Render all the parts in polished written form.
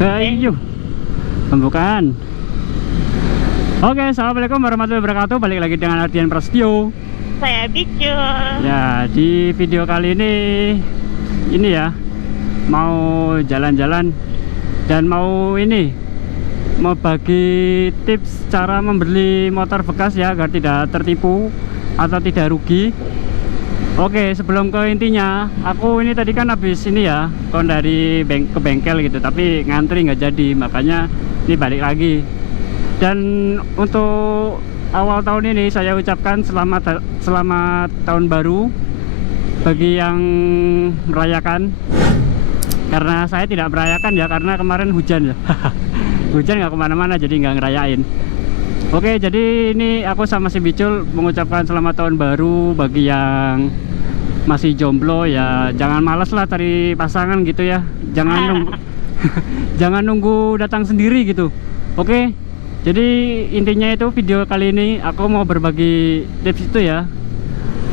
Ayo, pembukaan. Oke, assalamualaikum warahmatullahi wabarakatuh. Balik lagi dengan Ardian Prasetyo. Saya Bicul. Ya, di video kali ini ya, mau jalan-jalan dan mau bagi tips cara membeli motor bekas ya, agar tidak tertipu atau tidak rugi. Oke, sebelum ke intinya, aku ini tadi kan habis dari ke bengkel gitu, tapi ngantri nggak jadi, makanya ini balik lagi. Dan untuk awal tahun ini saya ucapkan selamat tahun baru bagi yang merayakan. Karena saya tidak merayakan ya, karena kemarin hujan ya. Hujan nggak kemana-mana, jadi nggak ngerayain. Oke, jadi ini aku sama si Bicul mengucapkan selamat tahun baru bagi yang masih jomblo ya. Jangan malas lah cari pasangan gitu ya. Jangan nunggu datang sendiri gitu. Oke, jadi intinya itu video kali ini aku mau berbagi tips itu ya,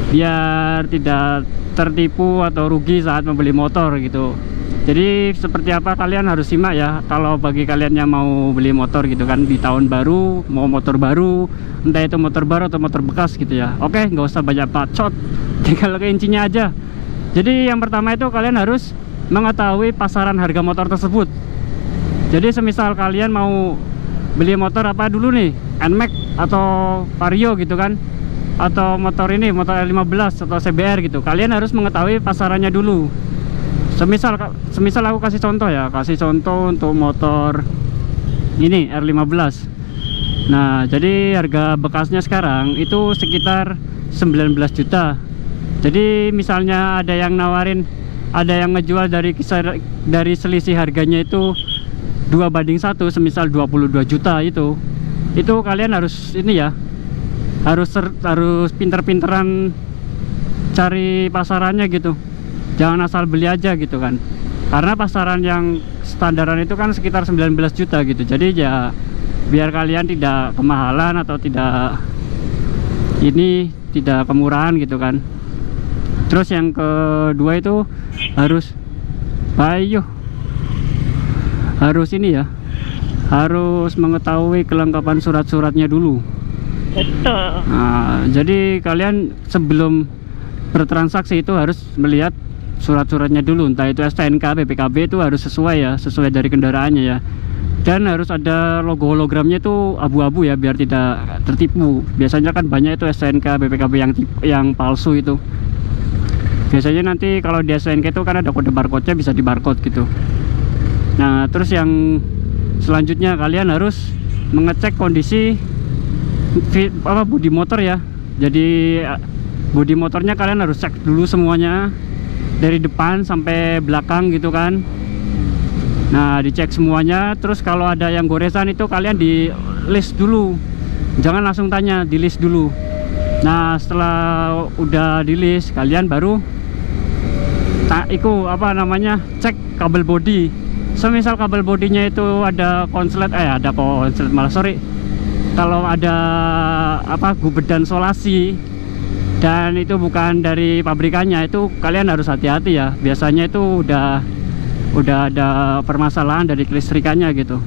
biar tidak tertipu atau rugi saat membeli motor gitu. Jadi seperti apa kalian harus simak ya, kalau bagi kalian yang mau beli motor gitu kan di tahun baru, mau motor baru, entah itu motor baru atau motor bekas gitu ya. Oke, nggak usah banyak bacot, tinggal ke intinya aja. Jadi yang pertama itu kalian harus mengetahui pasaran harga motor tersebut. Jadi semisal kalian mau beli motor apa dulu nih, NMAX atau Vario gitu kan, atau motor L15 atau CBR gitu, kalian harus mengetahui pasarannya dulu. Semisal aku kasih contoh untuk motor ini R15. Nah, jadi harga bekasnya sekarang itu sekitar 19 juta. Jadi misalnya ada yang ngejual dari selisih harganya itu 2:1, semisal 22 juta itu kalian harus harus pinter-pinteran cari pasarannya gitu. Jangan asal beli aja gitu kan, karena pasaran yang standaran itu kan sekitar 19 juta gitu. Jadi ya biar kalian tidak kemahalan atau tidak kemurahan gitu kan. Terus yang kedua itu harus mengetahui kelengkapan surat-suratnya dulu. Betul. Nah, jadi kalian sebelum bertransaksi itu harus melihat surat-suratnya dulu, entah itu STNK, BPKB, itu harus sesuai dari kendaraannya ya. Dan harus ada logo hologramnya itu abu-abu ya, biar tidak tertipu. Biasanya kan banyak itu STNK, BPKB yang palsu itu. Biasanya nanti kalau di STNK itu kan ada kode barcode-nya, bisa di barcode gitu. Nah, terus yang selanjutnya kalian harus mengecek kondisi bodi motor ya. Jadi bodi motornya kalian harus cek dulu semuanya, dari depan sampai belakang gitu kan. Nah, dicek semuanya. Terus kalau ada yang goresan itu kalian di list dulu, jangan langsung tanya, di list dulu. Nah, setelah udah di list, kalian baru cek kabel bodi. Semisal kabel bodinya itu ada konslet kalau ada gubedan solasi dan itu bukan dari pabrikannya, itu kalian harus hati-hati ya. Biasanya itu udah ada permasalahan dari kelistrikannya gitu.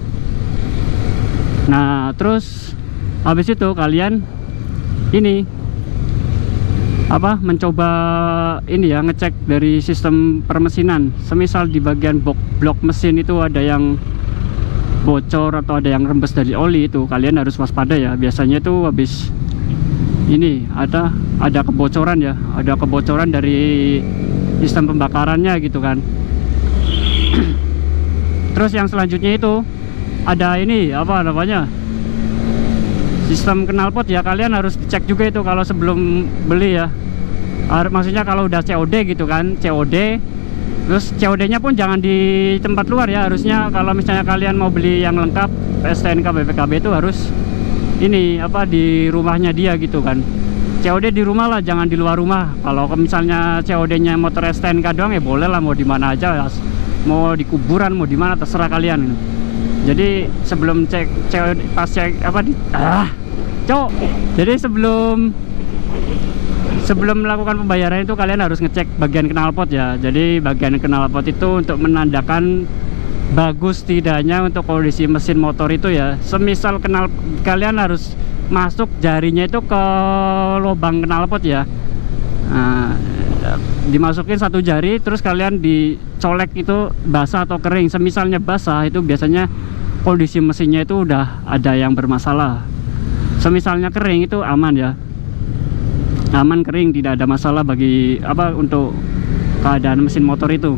Nah, terus habis itu kalian mencoba ngecek dari sistem permesinan. Semisal di bagian blok mesin itu ada yang bocor atau ada yang rembes dari oli, itu kalian harus waspada ya. Biasanya itu habis ada kebocoran ya, ada kebocoran dari sistem pembakarannya gitu kan. Terus yang selanjutnya itu ada sistem knalpot ya. Kalian harus dicek juga itu kalau sebelum beli ya. Maksudnya kalau udah COD gitu kan, COD. Terus COD nya pun jangan di tempat luar ya. Harusnya kalau misalnya kalian mau beli yang lengkap STNK, BPKB, itu harus di rumahnya dia gitu kan. COD di rumah lah, jangan di luar rumah. Kalau misalnya COD nya motor STNK doang ya boleh lah, mau di mana aja, mau di kuburan, mau di mana, terserah kalian. Jadi sebelum jadi sebelum melakukan pembayaran itu kalian harus ngecek bagian knalpot ya. Jadi bagian knalpot itu untuk menandakan bagus tidaknya untuk kondisi mesin motor itu ya, semisal kalian harus masuk jarinya itu ke lubang knalpot ya. Nah, dimasukin satu jari, terus kalian dicolek itu basah atau kering. Semisalnya basah itu biasanya kondisi mesinnya itu udah ada yang bermasalah. Semisalnya kering itu aman ya, aman kering, tidak ada masalah bagi untuk keadaan mesin motor itu.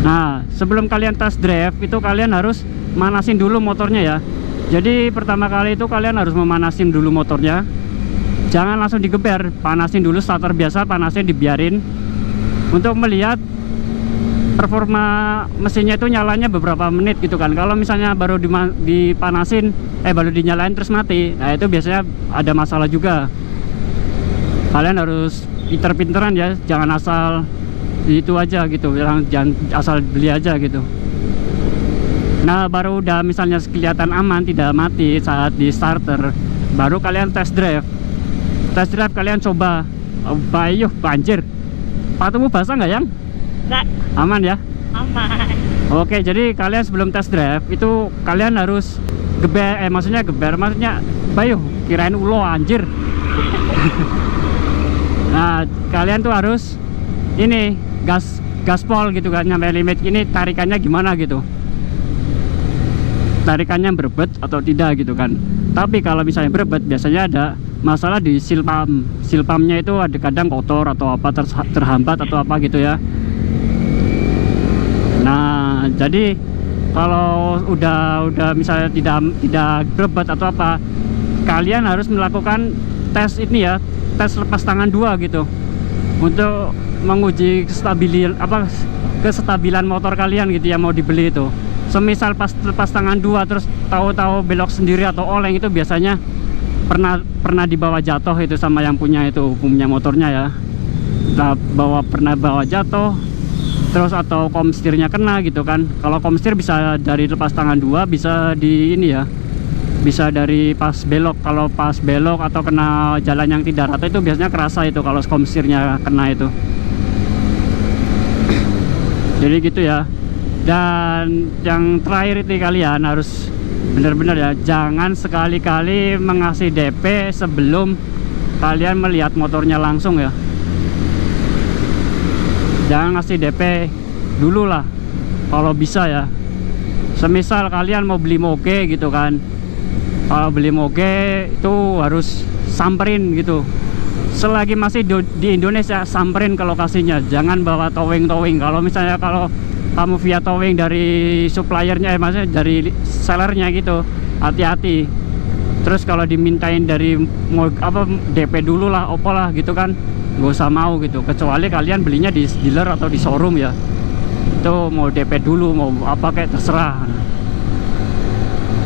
Nah, sebelum kalian test drive itu kalian harus manasin dulu motornya ya. Jadi pertama kali itu kalian harus memanasin dulu motornya. Jangan langsung digeber, panasin dulu starter biasa, panasin dibiarin untuk melihat performa mesinnya itu nyalanya beberapa menit gitu kan. Kalau misalnya baru dipanasin baru dinyalain terus mati, nah itu biasanya ada masalah juga. Kalian harus pinter-pinteran ya, jangan asal itu aja gitu, jangan asal beli aja gitu. Nah, baru udah misalnya kelihatan aman, tidak mati saat di starter, baru kalian test drive. Test drive kalian coba. Bayuh, banjir. Sepatumu basah nggak, Yang? Nggak. Aman ya? Aman. Oke, jadi kalian sebelum test drive itu kalian harus maksudnya bayuh, kirain ulo anjir. Nah, kalian tuh harus ini gaspol gitu kan, nyampe limit ini tarikannya gimana gitu, tarikannya berebet atau tidak gitu kan. Tapi kalau misalnya berebet biasanya ada masalah di seal pumpnya itu ada kadang kotor atau apa, terhambat atau apa gitu ya. Nah, jadi kalau udah misalnya tidak berebet atau apa, kalian harus melakukan tes ini ya, tes lepas tangan 2 gitu, untuk menguji kestabilan motor kalian gitu yang mau dibeli itu. Semisal pas lepas tangan 2 terus tahu-tahu belok sendiri atau oleng, itu biasanya pernah dibawa jatuh itu sama yang punya motornya ya. Pernah bawa jatuh terus, atau komstirnya kena gitu kan. Kalau komstir bisa dari lepas tangan 2, bisa di ini ya, bisa dari pas belok. Kalau pas belok atau kena jalan yang tidak rata itu biasanya kerasa itu kalau komstirnya kena itu. Jadi gitu ya. Dan yang terakhir itu kalian harus benar-benar ya, jangan sekali-kali mengasih DP sebelum kalian melihat motornya langsung ya. Jangan ngasih DP dulu lah kalau bisa ya. Semisal kalian mau beli moge gitu kan, kalau beli moge itu harus samperin gitu. Selagi masih di Indonesia, samperin ke lokasinya, jangan bawa towing. Kalau misalnya kamu via towing dari suppliernya, maksudnya dari sellernya gitu, hati-hati. Terus kalau dimintain dari DP dulu lah, opo lah gitu kan, gak usah mau gitu. Kecuali kalian belinya di dealer atau di showroom ya, itu mau DP dulu, mau apa kayak terserah.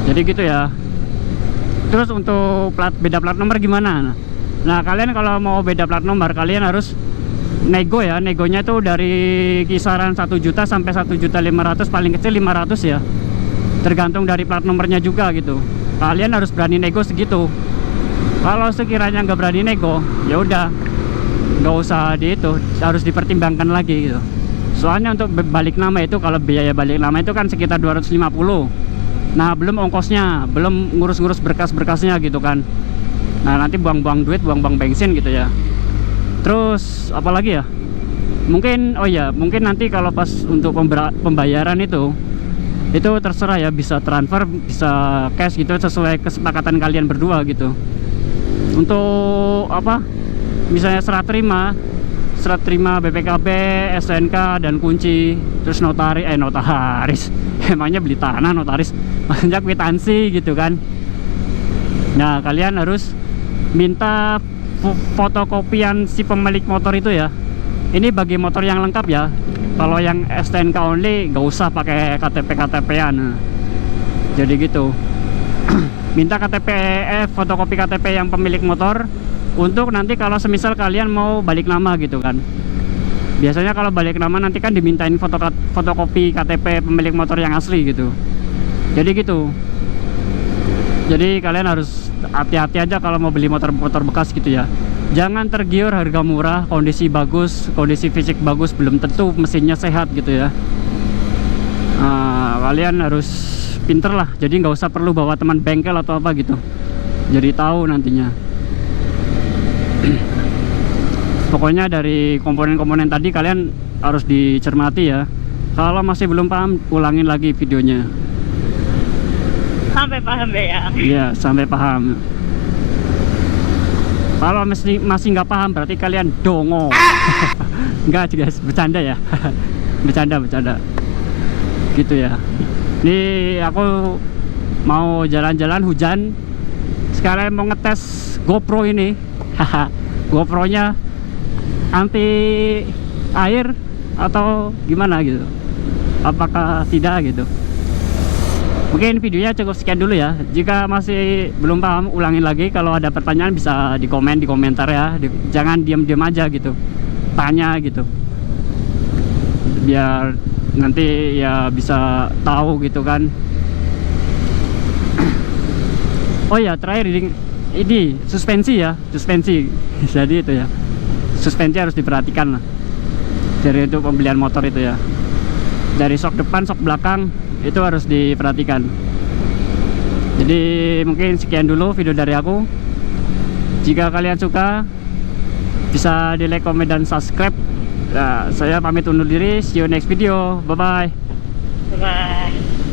Jadi gitu ya. Terus untuk beda plat nomor gimana? Nah, kalian kalau mau beda plat nomor, kalian harus nego ya. Negonya tuh dari kisaran 1 juta sampai 1.500.000, paling kecil 500 ya, tergantung dari plat nomornya juga gitu. Kalian harus berani nego segitu. Kalau sekiranya nggak berani nego, ya udah nggak usah harus dipertimbangkan lagi gitu. Soalnya untuk balik nama itu, kalau biaya balik nama itu kan sekitar 250. Nah, belum ongkosnya, belum ngurus-ngurus berkas-berkasnya gitu kan. Nah, nanti buang-buang duit, buang-buang bensin gitu ya. Terus apalagi ya, mungkin mungkin nanti kalau pas untuk pembayaran itu terserah ya, bisa transfer, bisa cash gitu, sesuai kesepakatan kalian berdua gitu. Untuk misalnya serah terima BPKB, STNK dan kunci, terus notaris emangnya beli tanah notaris, maksudnya kwitansi gitu kan. Nah, kalian harus minta fotokopian si pemilik motor itu ya. Ini bagi motor yang lengkap ya. Kalau yang STNK only, gak usah pakai KTP-an. Jadi gitu. Minta fotokopi KTP yang pemilik motor, untuk nanti kalau semisal kalian mau balik nama gitu kan. Biasanya kalau balik nama nanti kan dimintain fotokopi KTP pemilik motor yang asli gitu. Jadi gitu. Jadi kalian harus hati-hati aja kalau mau beli motor bekas gitu ya. Jangan tergiur harga murah, kondisi bagus, kondisi fisik bagus, belum tentu mesinnya sehat gitu ya. kalian harus pinter lah, jadi nggak usah perlu bawa teman bengkel atau apa gitu, jadi tahu nantinya. Pokoknya dari komponen-komponen tadi kalian harus dicermati ya. Kalau masih belum paham, ulangin lagi videonya. Sampai paham ya. Iya, sampai paham. Kalau masih nggak paham, berarti kalian dongo. Enggak guys, bercanda ya. Bercanda. Gitu ya. Ini aku mau jalan-jalan hujan. Sekarang mau ngetes GoPro ini. GoPro-nya anti air atau gimana gitu, apakah tidak gitu. Mungkin videonya cukup sekian dulu ya. Jika masih belum paham, ulangin lagi. Kalau ada pertanyaan bisa di komentar ya. Jangan diam-diam aja gitu, tanya gitu, biar nanti ya bisa tahu gitu kan. Oh ya, terakhir ini suspensi ya, suspensi. Jadi itu ya, suspensi harus diperhatikan lah dari itu pembelian motor itu ya. Dari sok depan, sok belakang itu harus diperhatikan. Jadi mungkin sekian dulu video dari aku. Jika kalian suka, bisa di like, komen, dan subscribe. Nah, saya pamit undur diri. See you next video. Bye bye. Bye.